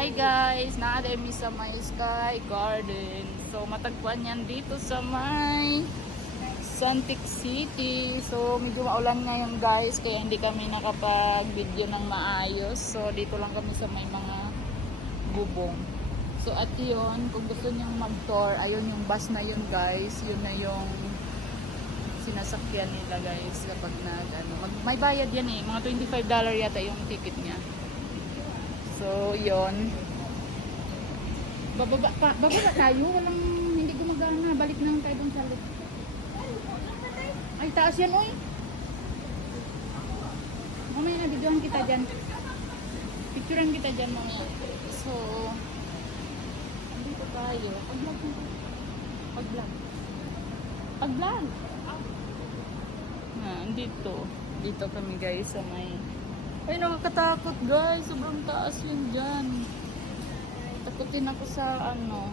Hi guys, naada mi sa may Sky Garden. So matagpuan yan dito sa may Santic City. So medyo maulan ngayon guys, kaya hindi kami nakapag-video ng maayos. So dito lang kami sa may mga bubong. So at yun, kung gusto niyong mag-tour, ayun yung bus na yun guys. Yun na yung sinasakyan nila guys kapag nag ano, mag, may bayad yan eh. Mga $25 yata yung ticket niya. So, yon. Bababa, pa, bababa tayo. Walang, hindi gumagana. Balik na lang tayo dun sa loob. Ay, taas yan, oy. Mamaya na, videohan kita dyan. Picturean kita dyan, mamaya. So, andito tayo. Pag-vlog. Pag-vlog. Pag-vlog. Na, andito. Dito kami guys sa may ay, nakakatakot guys. Sobrang taas yun dyan. Takutin ako sa ano.